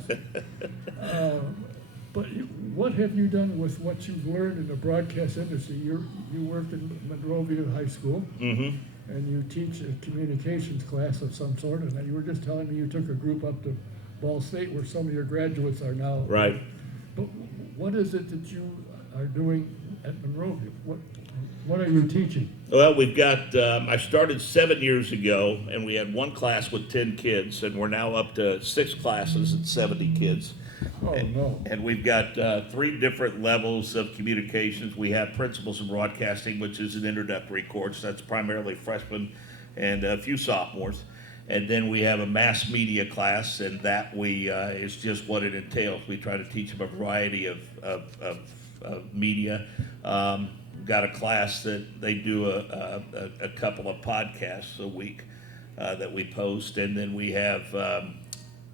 But what have you done with what you've learned in the broadcast industry? You work in Monrovia High School, Mm-hmm. and you teach a communications class of some sort. And you were just telling me you took a group up to Ball State where some of your graduates are now. Right. But what is it that you are doing at Monrovia? What are you teaching? Well, we've got, I started 7 years ago, and we had one class with 10 kids, and we're now up to 6 classes and 70 kids. Oh, no. And we've got 3 different levels of communications. We have Principles of Broadcasting, which is an introductory course. That's primarily freshmen and a few sophomores. And then we have a mass media class, and that is just what it entails. We try to teach them a variety of media. Got a class that they do a couple of podcasts a week that we post, and then we have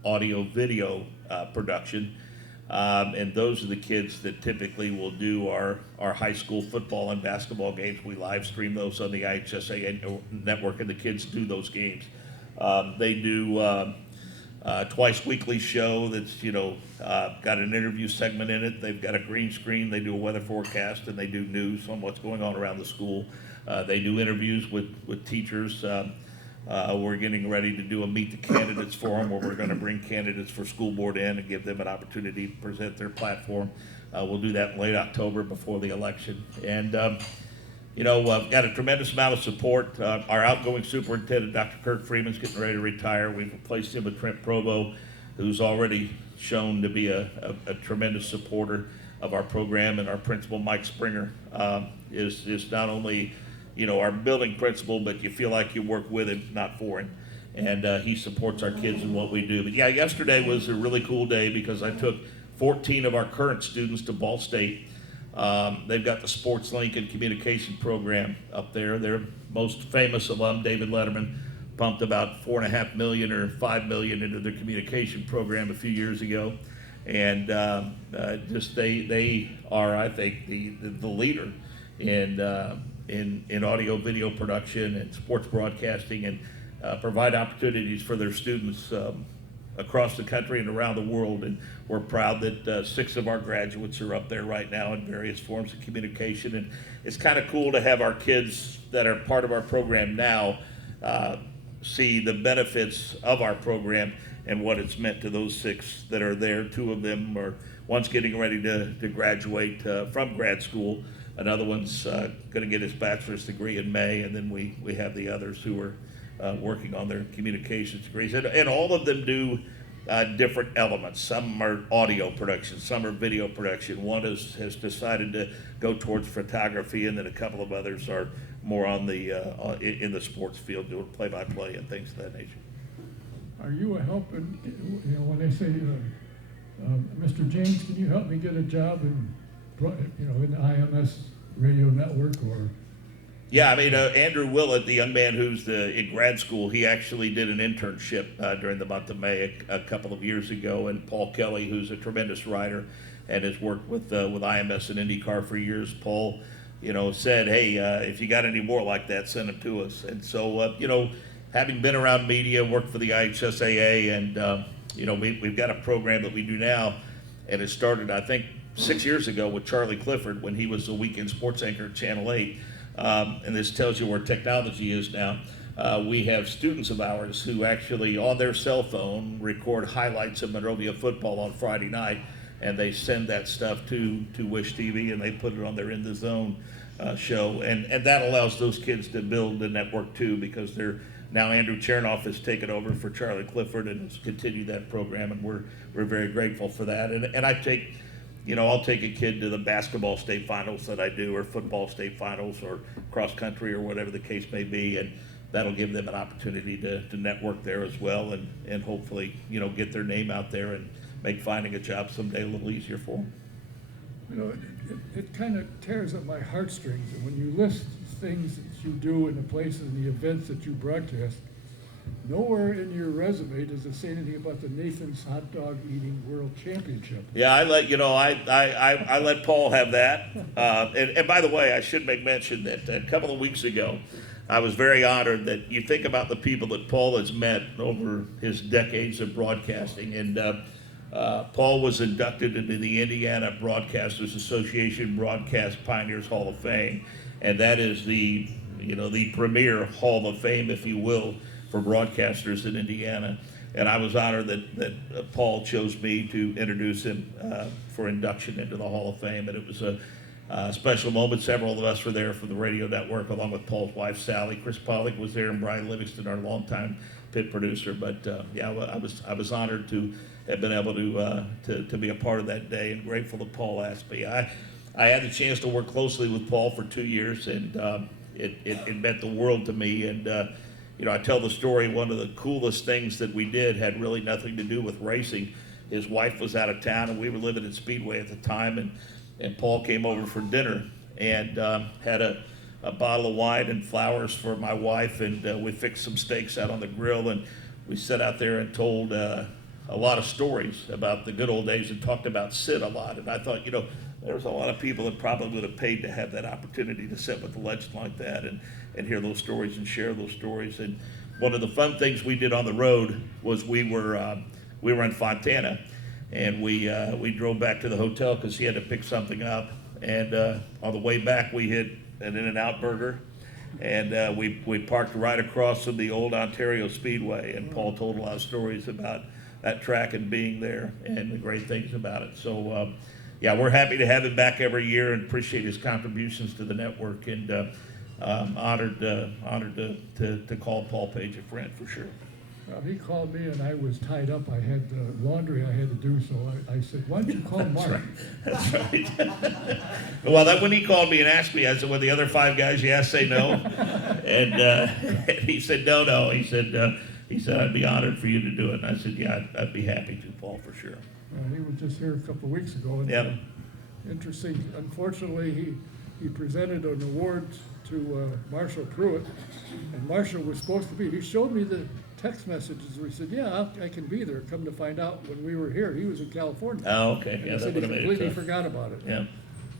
audio video production, and those are the kids that typically will do our high school football and basketball games. We live stream those on the IHSA network, and the kids do those games. They do twice weekly show that's got an interview segment in it. They've got a green screen. They do a weather forecast, and they do news on what's going on around the school. They do interviews with teachers. We're getting ready to do a Meet the Candidates forum where we're going to bring candidates for school board in and give them an opportunity to present their platform. We'll do that in late October before the election. And got a tremendous amount of support. Our outgoing superintendent, Dr. Kurt Freeman's getting ready to retire. We've replaced him with Trent Provo, who's already shown to be a tremendous supporter of our program. And our principal, Mike Springer, is not only our building principal, but you feel like you work with him, not for him. And he supports our kids in what we do. But yeah, yesterday was a really cool day because I took 14 of our current students to Ball State. They've got the Sports Link and Communication program up there. Their most famous alum, David Letterman, pumped about $4.5 million or $5 million into their communication program a few years ago. And they are, I think, the leader in audio video production and sports broadcasting, and provide opportunities for their students across the country and around the world. And we're proud that 6 of our graduates are up there right now in various forms of communication. And it's kind of cool to have our kids that are part of our program now see the benefits of our program and what it's meant to those 6 that are there. 2 of them are, one's getting ready to graduate from grad school. Another one's going to get his bachelor's degree in May, and then we have the others who are working on their communications degrees. And all of them do different elements. Some are audio production, some are video production. One has decided to go towards photography, and then a couple of others are more on the in the sports field, doing play-by-play and things of that nature. Are you a help in, when they say, Mr. Jaynes, can you help me get a job in the IMS radio network or Yeah, I mean, Andrew Willett, the young man who's in grad school, he actually did an internship during the month of May a couple of years ago. And Paul Kelly, who's a tremendous writer and has worked with IMS and IndyCar for years, Paul, said, hey, if you got any more like that, send them to us. And so, having been around media, worked for the IHSAA, and we've got a program that we do now, and it started, I think, 6 years ago with Charlie Clifford when he was the weekend sports anchor at Channel 8. And this tells you where technology is now. We have students of ours who actually, on their cell phone, record highlights of Monrovia football on Friday night, and they send that stuff to Wish TV, and they put it on their In the Zone show. And that allows those kids to build the network too, because now Andrew Chernoff has taken over for Charlie Clifford and has continued that program, and we're very grateful for that. And I'll take a kid to the basketball state finals that I do, or football state finals, or cross country, or whatever the case may be, and that'll give them an opportunity to network there as well, and hopefully, get their name out there and make finding a job someday a little easier for them. It kind of tears at my heartstrings, and when you list things that you do and the places and the events that you broadcast, nowhere in your resume does it say anything about the Nathan's Hot Dog Eating World Championship. Yeah, I let Paul have that. And by the way, I should make mention that a couple of weeks ago, I was very honored that you think about the people that Paul has met over his decades of broadcasting, and Paul was inducted into the Indiana Broadcasters Association Broadcast Pioneers Hall of Fame, and that is the premier Hall of Fame, if you will, for broadcasters in Indiana. And I was honored that Paul chose me to introduce him for induction into the Hall of Fame. And it was a special moment. Several of us were there from the radio network, along with Paul's wife, Sally. Chris Pollock was there, and Brian Livingston, our longtime pit producer. But I was honored to have been able to be a part of that day, and grateful that Paul asked me. I had the chance to work closely with Paul for 2 years, and it meant the world to me. And I tell the story, one of the coolest things that we did had really nothing to do with racing. His wife was out of town, and we were living in Speedway at the time, and Paul came over for dinner and had a bottle of wine and flowers for my wife, and we fixed some steaks out on the grill, and we sat out there and told a lot of stories about the good old days and talked about Sid a lot. And I thought, there was a lot of people that probably would have paid to have that opportunity to sit with a legend like that and hear those stories and share those stories. And one of the fun things we did on the road was we were in Fontana, and we drove back to the hotel because he had to pick something up. And on the way back, we hit an In-N-Out Burger, and we parked right across from the old Ontario Speedway. And Paul told a lot of stories about that track and being there and the great things about it. So we're happy to have him back every year and appreciate his contributions to the network, and honored to call Paul Page a friend for sure. Well, he called me and I was tied up. I had laundry I had to do, so I said, why don't you call Mark? That's right. Well, when he called me and asked me, I said, well, the other 5 guys you asked say no. And he said, no. He said, I'd be honored for you to do it. And I said, yeah, I'd be happy to, Paul, for sure. He was just here a couple of weeks ago. And, yep. Interesting. Unfortunately, he presented an award to Marshall Pruitt, and Marshall was supposed to be. He showed me the text messages where he said, yeah, I can be there. Come to find out, when we were here, he was in California. Oh, okay. And Yeah, he that said would he have made it completely tough. forgot about it. Yeah.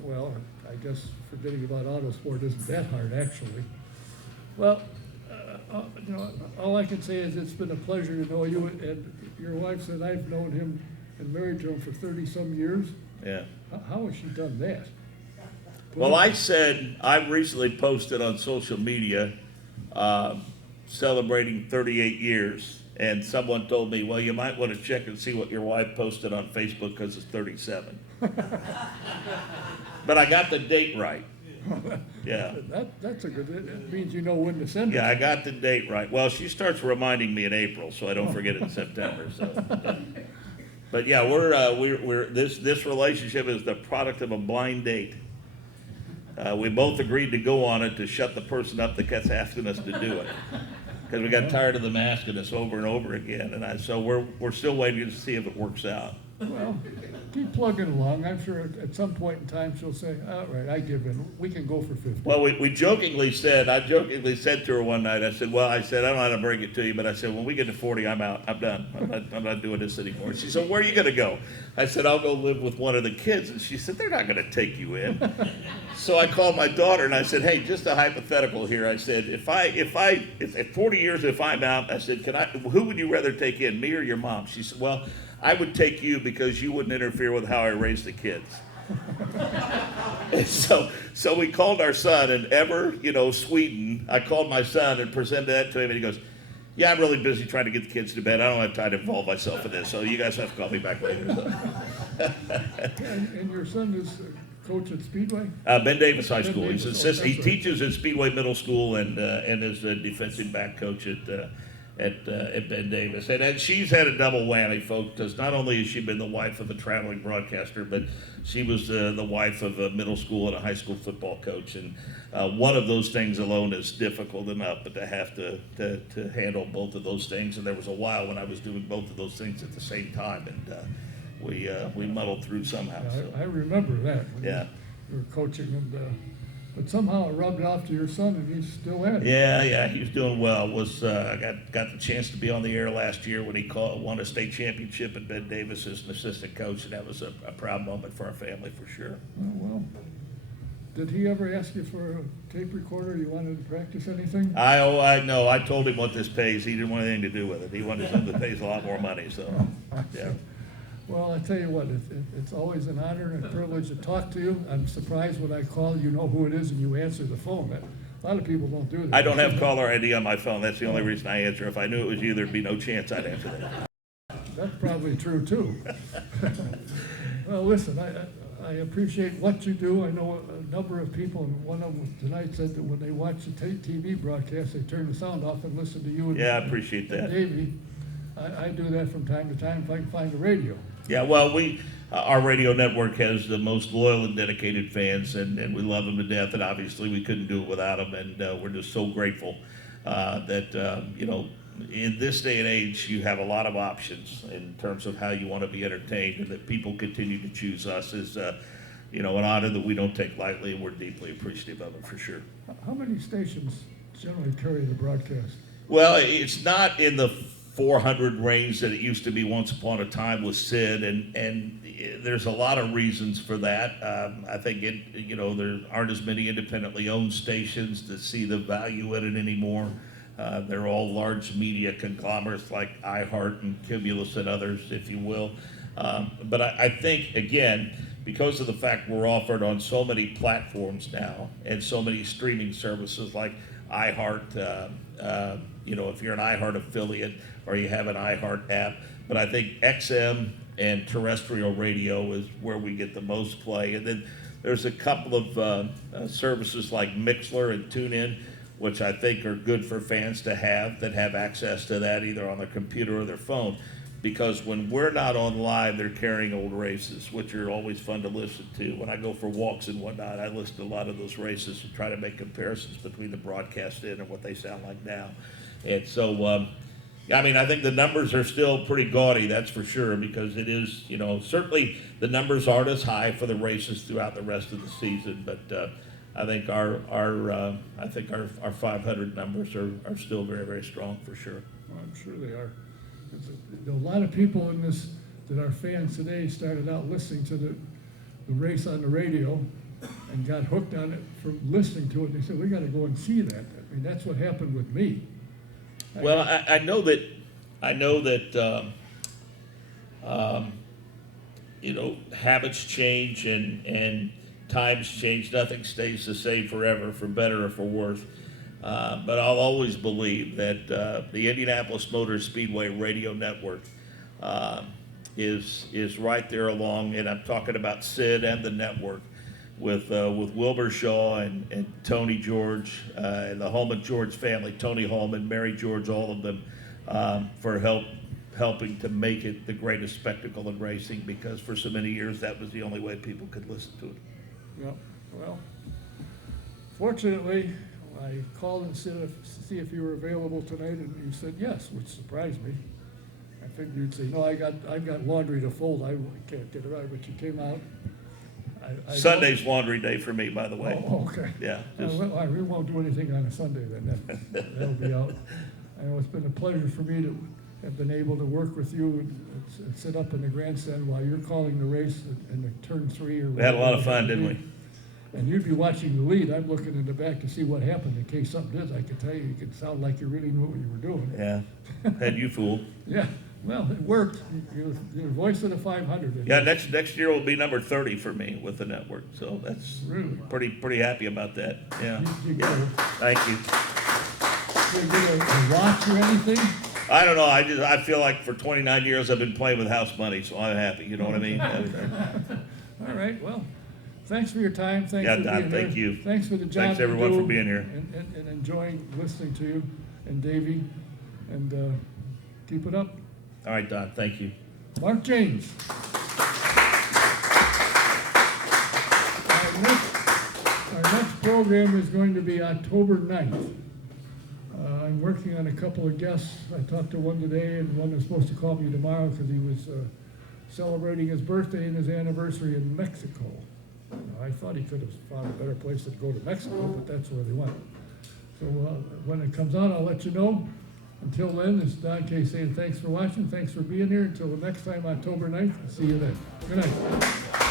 Well, I guess forgetting about autosport isn't that hard, actually. Well, all I can say is it's been a pleasure to know you, and your wife said I've known him and married to him for 30-some years. Yeah. How has she done that? Well, I recently posted on social media celebrating 38 years, and someone told me, well, you might want to check and see what your wife posted on Facebook because it's 37. But I got the date right. Yeah. That's a good, it means you know when to send it. Yeah, I got the date right. Well, she starts reminding me in April, so I don't forget it in September. So. But yeah, we're this relationship is the product of a blind date. We both agreed to go on it to shut the person up that kept asking us to do it, because we got tired of them asking us over and over again. And so we're still waiting to see if it works out. Well, keep plugging along. I'm sure at some point in time she'll say, all right, I give in. We can go for 50. Well, I jokingly said to her one night, I said, I don't know how to bring it to you, but I said, when we get to 40, I'm out. I'm done. I'm not doing this anymore. She said, where are you going to go? I said, I'll go live with one of the kids. And she said, they're not going to take you in. So I called my daughter and I said, hey, just a hypothetical here. I said, if at 40 years, if I'm out, I said, who would you rather take in, me or your mom? She said, well, I would take you because you wouldn't interfere with how I raise the kids. And so we called our son, and Sweden, I called my son and presented that to him, and he goes, yeah, I'm really busy trying to get the kids to bed. I don't have time to involve myself in this, so you guys have to call me back later. And your son is coach at Speedway? Ben Davis High School. Davis. He Right. teaches at Speedway Middle School and is a defensive back coach at Ben Davis. And she's had a double whammy, folks, because not only has she been the wife of a traveling broadcaster, but she was the wife of a middle school and a high school football coach. And one of those things alone is difficult enough, but to have to handle both of those things. And there was a while when I was doing both of those things at the same time, and we muddled through somehow. Yeah, So. I remember that. When Yeah. You were coaching, but somehow it rubbed off to your son, and he's still at it. Yeah, he was doing well. I got the chance to be on the air last year when he won a state championship at Ben Davis as an assistant coach, and that was a proud moment for our family for sure. Well, did he ever ask you for a tape recorder? You wanted to practice anything? I know. I told him what this pays. He didn't want anything to do with it. He wanted something that pays a lot more money. So, yeah. Well, I tell you what, it's always an honor and a privilege to talk to you. I'm surprised when I call, you know who it is, and you answer the phone. A lot of people don't do that. I don't have caller ID on my phone. That's the only reason I answer. If I knew it was you, there'd be no chance I'd answer that. That's probably true, too. Well, listen, I appreciate what you do. I know a number of people, and one of them tonight said that when they watch the TV broadcast, they turn the sound off and listen to you. Yeah, I appreciate that. Davey, I do that from time to time if I can find a radio. Yeah, well, our radio network has the most loyal and dedicated fans, and we love them to death, and obviously we couldn't do it without them, and we're just so grateful that, in this day and age, you have a lot of options in terms of how you want to be entertained, and that people continue to choose us is, an honor that we don't take lightly, and we're deeply appreciative of it for sure. How many stations generally carry the broadcast? Well, it's not in the 400 range that it used to be once upon a time with Sid, and there's a lot of reasons for that. I think there aren't as many independently owned stations that see the value in it anymore. They're all large media conglomerates like iHeart and Cumulus and others, if you will. But I think, again, because of the fact we're offered on so many platforms now and so many streaming services like iHeart, if you're an iHeart affiliate or you have an iHeart app, but I think XM and terrestrial radio is where we get the most play. And then there's a couple of services like Mixler and TuneIn, which I think are good for fans to have that have access to that either on their computer or their phone. Because when we're not on live, they're carrying old races, which are always fun to listen to. When I go for walks and whatnot, I listen to a lot of those races and try to make comparisons between the broadcast in and what they sound like now. And so, I think the numbers are still pretty gaudy, that's for sure, because it is, certainly the numbers aren't as high for the races throughout the rest of the season, but I think our 500 numbers are still very, very strong for sure. Well, I'm sure they are. A lot of people in this that are fans today started out listening to the race on the radio and got hooked on it from listening to it. They said, we got to go and see that. I mean, that's what happened with me. Well, I know that habits change and times change. Nothing stays the same forever, for better or for worse. But I'll always believe that the Indianapolis Motor Speedway radio network is right there along, and I'm talking about Sid and the network, with Wilbur Shaw and Tony George and the Holman George family, Tony Holman, Mary George, all of them, for helping to make it the greatest spectacle in racing, because for so many years that was the only way people could listen to it. Yeah, well, fortunately, I called and said see if you were available tonight, and you said yes, which surprised me. I figured you'd say, no, I've got laundry to fold, I can't get it right, but you came out. I Sunday's laundry day for me, by the way. Oh, okay. Yeah, Well, we won't do anything on a Sunday then, that'll be out. I know it's been a pleasure for me to have been able to work with you and sit up in the grandstand while you're calling the race in the turn 3 or. We had a lot of fun, didn't we? And you'd be watching the lead, I'm looking in the back to see what happened, in case something is, I could tell you could sound like you really knew what you were doing. Yeah, had you fooled. Yeah, well, it worked, you're voice of the 500. Yeah, next year will be number 30 for me with the network, so that's Really? pretty happy about that, yeah. You Yeah, go. thank you. Did you get a watch or anything? I don't know, I feel like for 29 years I've been playing with house money, so I'm happy, you know what I mean? All right, well, thanks for your time, thanks Yeah, for Don, being here. thank you. Thanks for the job Thanks, you everyone, do for being here. And enjoying listening to you and Davey, and keep it up. All right, Don, thank you. Mark Jaynes. Our next program is going to be October 9th. I'm working on a couple of guests. I talked to one today, and one is supposed to call me tomorrow because he was celebrating his birthday and his anniversary in Mexico. I thought he could have found a better place to go to Mexico, but that's where they went. So when it comes out, I'll let you know. Until then, it's Don K. saying thanks for watching, thanks for being here. Until the next time, October 9th, see you then. Good night.